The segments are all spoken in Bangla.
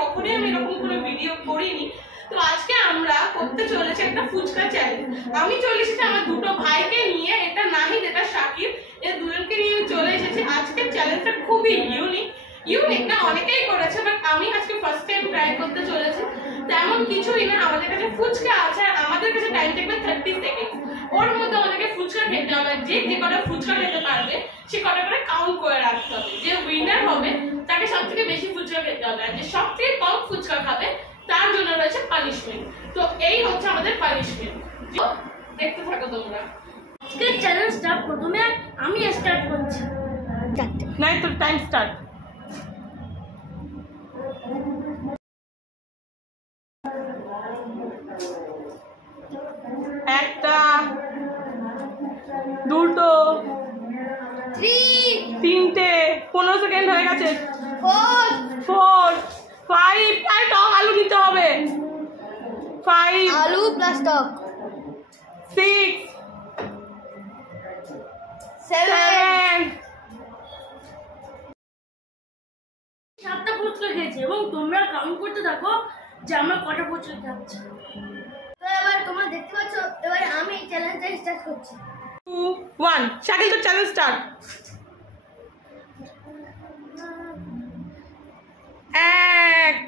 কখনোই আমি এরকম কোনো ভিডিও করিনি। তো আজকে আমরা করতে চলেছি একটা ফুচকা চ্যালেঞ্জ। আমি চলে এসেছি আমার দুটো ভাইকে নিয়ে, এটা নাহিদ এটা শাকিব, এই দুজনকে নিয়ে আমি চলে এসেছি। আজকের চ্যালেঞ্জটা খুবই ইউনিক না, অনেকেই করেছে, বাট আমি আজকে ফার্স্ট টাইম ট্রাই করতে চলেছি। তেমন কিছুই না, আমাদের কাছে ফুচকা আছে আর আমাদের কাছে টাইম থাকবে 30 সেকেন্ড। ওর মধ্যে আমাদেরকে ফুচকা খেতে হবে, যে কটা ফুচকা খেতে পারবে সে কটা করে কাউন্ট করে রাখতে হবে। যে উইনার হবে তাকে সব থেকে বেশি ফুচকা খেতে হবে, আর যে সব থেকে কম ফুচকা খাবে তার জন্য রয়েছে পানিশমেন্ট। তো এই হচ্ছে আমাদের পানিশমেন্ট, দেখতে থাকো তোমরা। আজকের চ্যালেঞ্জটা প্রথমে আমি স্টার্ট করছি। নাই তো টাইম স্টার্ট। একটা, দুটো, তিনটে, 15 সেকেন্ড হয়ে গেছে। 4, 5, আর টক আলু নিতে হবে। 5, আলু প্লাস টক। 6, 7, 7টা ফুচকা খেয়েছি এবং তোমরা কাউন্ট করতে থাকো যে আমরা কটা ফুচকা খাচ্ছি। তো এবার তোমরা দেখতে পাচ্ছ, এবার আমি চ্যালেঞ্জটা স্টার্ট করছি। 2, 1, শাকিল তো চ্যালেঞ্জ স্টার্ট। 1,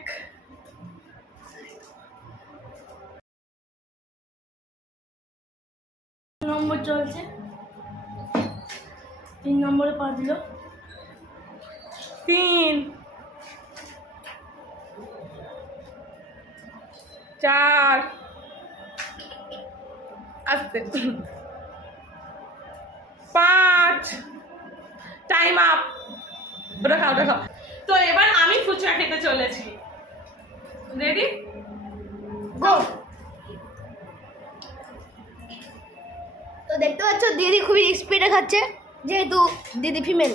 নম্বর চলছে, 3 নম্বরে পা দিল। 3, 4, আস্তে, 5, টাইম আপ। ওটা খাও। তো এবার আমি ফুচকা খেতে চলেছি। রেডি, গো। তো দেখতে পাচ্ছ দিদি খুবই স্পিডে খাচ্ছে, যেহেতু দিদি ফিমেল।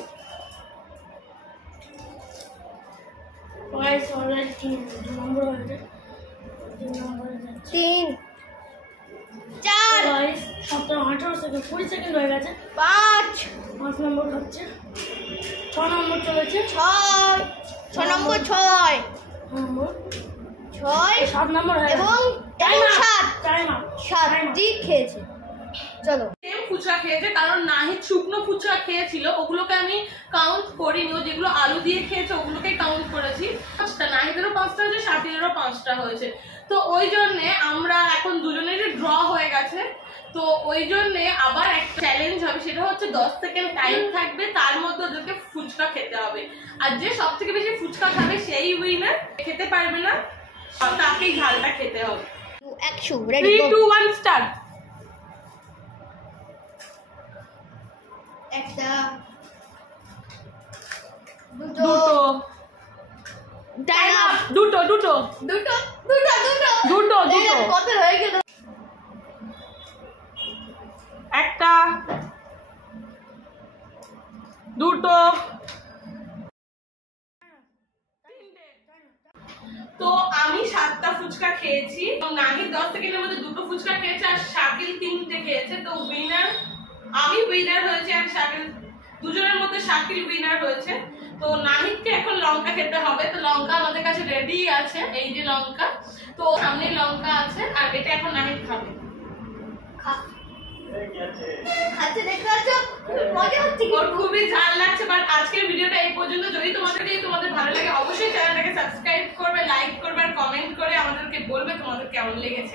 3, 4, 18 সেকেন্ড, 20 সেকেন্ড হয়ে গেছে। 5 নম্বর খাচ্ছে। 6 নম্বর চলেছে। 6 নম্বর 7 নম্বর এবং 7টি খেয়েছে। চলো, সেম ফুচকা খেয়েছে, কারণ নাহিদ শুকনো ফুচকা খেয়েছিল, ওগুলোকে আমি কাউন্ট করিনি। ও যেগুলো আলু দিয়ে খেয়েছে ওগুলোকে কাউন্ট করেছি। 5টা, নাহিদেরও 5টা হয়েছে, শাকিলেরও 5টা হয়েছে। তো ওই জন্যে আমরা এখন দুজনেরই ড্র হয়ে গেছে। তো ওই জন্যে আবার একটা চ্যালেঞ্জ হবে, সেটা হচ্ছে 10 সেকেন্ড টাইম থাকবে, তার মধ্যে ওদেরকে ফুচকা খেতে হবে। আর যে সব থেকে বেশি ফুচকা খাবে সেই উইনার। খেতে পারবে না তাকেই ঝালটা খেতে হবে। 3, 2, 1 স্টার্ট। একটা, দুটো, টাইম আপ। দুটো, কত হয়ে গেল? একটা, দুটো, তো আমি 7টা ফুচকা খেয়েছি, নাহিদ 10 সেকেন্ডের মধ্যে 2টো ফুচকা খেয়েছে আর শাকিল 3টে খেয়েছে। তো উইনার আমি উইনার হয়েছে আর শাকিল, দুজনের মধ্যে শাকিল উইনার হয়েছে। তো নাহিদকে এখন লঙ্কা খেতে হবে। তো লঙ্কা আমাদের কাছে রেডি আছে, এই যে লঙ্কা। তো সামনে লঙ্কা আছে আর এটা এখন নাহিদ খাবে। আচ্ছা, দেখতে পাচ্ছ মজা হচ্ছে, ওর খুবই ঝাল লাগছে। বাট আজকের ভিডিওটা এই পর্যন্ত। যদি তোমাদের ভালো লাগে অবশ্যই চ্যানেলটাকে সাবস্ক্রাইব করবে, লাইক করবে আর কমেন্ট করে আমাদেরকে বলবে তোমাদের কেমন লেগেছে।